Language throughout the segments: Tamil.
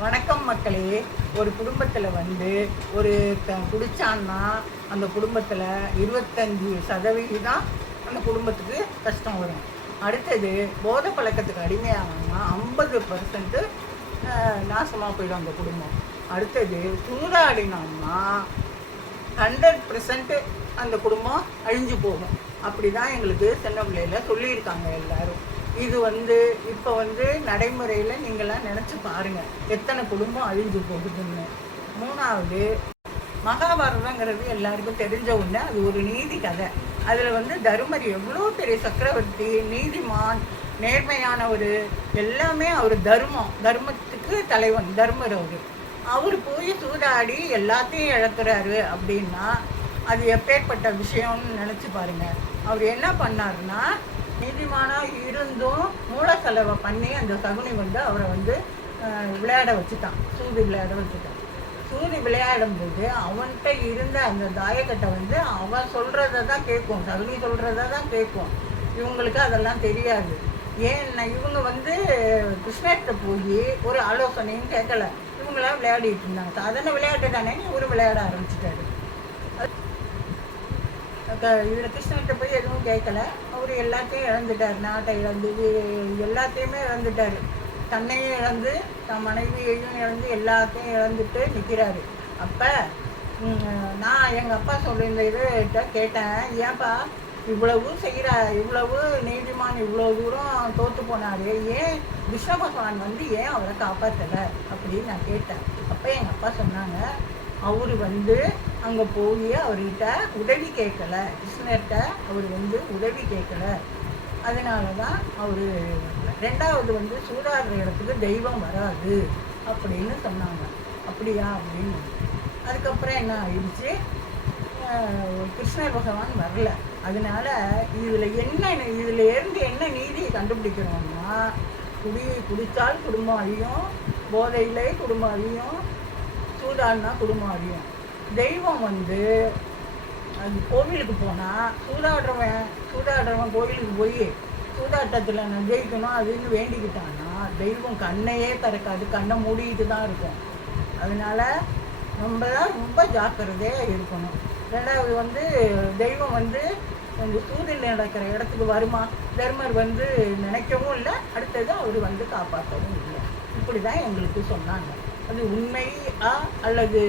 வணக்கம் மக்களே. ஒரு குடும்பத்தில் வந்து ஒரு த- குடிச்சான்னா அந்த குடும்பத்தில் இருபத்தஞ்சி சதவிகிதம் அந்த குடும்பத்துக்கு கஷ்டம் வரும். அடுத்தது போதை பழக்கத்துக்கு அடிமையானா ஐம்பது பர்சன்ட்டு நாசமாக போயிடும் அந்த குடும்பம். அடுத்தது சூதாடினோம்னா ஹண்ட்ரட் பர்சன்ட்டு அந்த குடும்பம் அழிஞ்சு போகும். அப்படி தான் எங்களுக்கு சின்ன பிள்ளையில் சொல்லியிருக்காங்க எல்லோரும். இது வந்து இப்போ வந்து நடைமுறையில் நீங்களாம் நினச்சி பாருங்கள் எத்தனை குடும்பம் அழிஞ்சு போகுதுன்னு. மூணாவது மகாபாரதங்கிறது எல்லாருக்கும் தெரிஞ்ச ஒன்று அது ஒரு நீதி கதை. அதில் வந்து தருமர் எவ்வளோ பெரிய சக்கரவர்த்தி நீதிமான் நேர்மையான ஒரு எல்லாமே அவர் தர்மம். தர்மத்துக்கு தலைவன் தர்மர் அவர். அவர் போய் சூதாடி எல்லாத்தையும் இழக்கிறாரு அப்படின்னா அது எப்பேற்பட்ட விஷயம்னு நினச்சி பாருங்கள் அவர் என்ன பண்ணாருன்னா நீதிமானாக இருந்தும் மூல செலவை பண்ணி அந்த சகுனி வந்து அவரை வந்து விளையாட வச்சுட்டான். சூது விளையாட வச்சுட்டான். சூது விளையாடும்போது அவன்கிட்ட இருந்த அந்த தாயக்கட்டை வந்து அவன் சொல்கிறத தான் கேட்கும். சகுனி சொல்கிறத தான் கேட்கும். இவங்களுக்கு அதெல்லாம் தெரியாது. ஏன்னா இவங்க வந்து கிருஷ்ணர்கிட்ட போய் ஒரு ஆலோசனையும் கேட்கல. இவங்களாம் விளையாடிட்டு இருந்தாங்க. சாதாரண விளையாட்டு தானே இவரு விளையாட ஆரம்பிச்சிட்டாரு. இதில் கிருஷ்ணர்கிட்ட போய் எதுவும் கேட்கல. அவர் எல்லாத்தையும் இழந்துட்டார். நாட்டை இழந்து எல்லாத்தையுமே இழந்துட்டார். தன்னையும் இழந்து தன் மனைவியையும் இழந்து எல்லாத்தையும் இழந்துட்டு நிற்கிறாரு அப்போ நான் எங்கள் அப்பா சொல்லியிருந்த இதுகிட்ட கேட்டேன் ஏன்பா இவ்வளவு செய்கிற இவ்வளவு நீதிமான் இவ்வளோ தூரம் தோற்று போனாரு. ஏன் விஷ்ணு பகவான் வந்து ஏன் அவரை காப்பாற்றலை அப்படின்னு நான் கேட்டேன். அப்போ எங்கள் அப்பா சொன்னாங்க அவர் வந்து அங்கே போய் அவர்கிட்ட உதவி கேட்கல கிருஷ்ணர்கிட்ட அவர் வந்து உதவி கேட்கல அதனால தான் அவர் ரெண்டாவது வந்து சூடாடுற இடத்துக்கு தெய்வம் வராது அப்படின்னு சொன்னாங்க. அப்படியா அப்படின்னு. அதுக்கப்புறம் என்ன ஆயிடுச்சு? கிருஷ்ண கிருஷ்ணர் பகவான் வரல. அதனால இதில் என்ன இதில் இருந்து என்ன நீதியை கண்டுபிடிக்கிறோம்னா குடி குடித்தால் குடும்பம் அழியும் போதையிலே குடும்பம் அழியும் சூதாடினா குடும்பம் தெய்வம் வந்து அது கோவிலுக்கு போனால் சூதாடுறவன் சூதாடுறவன் கோவிலுக்கு போய் சூதாட்டத்தில் நான் ஜெயிக்கணும் அதுன்னு வேண்டிக்கிட்டான்னா தெய்வம் கண்ணையே திறக்காது கண்ணை மூடிட்டு தான் இருக்கும். அதனால் நம்ம தான் ரொம்ப ஜாக்கிரதையாக இருக்கணும். ரெண்டாவது வந்து தெய்வம் வந்து இந்த சூதில் நடக்கிற இடத்துக்கு வருமா? தர்மர் வந்து நினைக்கவும் இல்லை. அடுத்தது அவர் வந்து காப்பாற்றவும் இல்லை. இப்படி தான் எங்களுக்கு சொன்னாங்க. அது உண்மையா அல்லது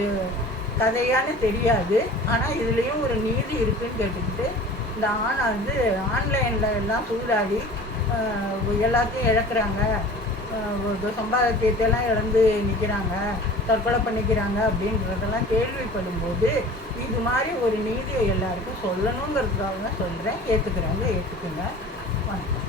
கதையான்னு தெரியாது. ஆனால் இதுலேயும் ஒரு நீதி இருக்குன்னு கேட்டுக்கிட்டு இந்த ஆணை வந்து ஆன்லைனில் எல்லாம் சூதாடி எல்லாத்தையும் இழக்கிறாங்க. சம்பாதத்தியத்தையெல்லாம் இழந்து நிற்கிறாங்க தற்கொலை பண்ணிக்கிறாங்க அப்படின்றதெல்லாம் கேள்விப்படும்போது இது மாதிரி ஒரு நீதியை எல்லாருக்கும் சொல்லணுங்கிறதுக்காக தான் சொல்கிறேன் ஏற்றுக்கிறாங்க ஏற்றுக்குங்க வணக்கம்.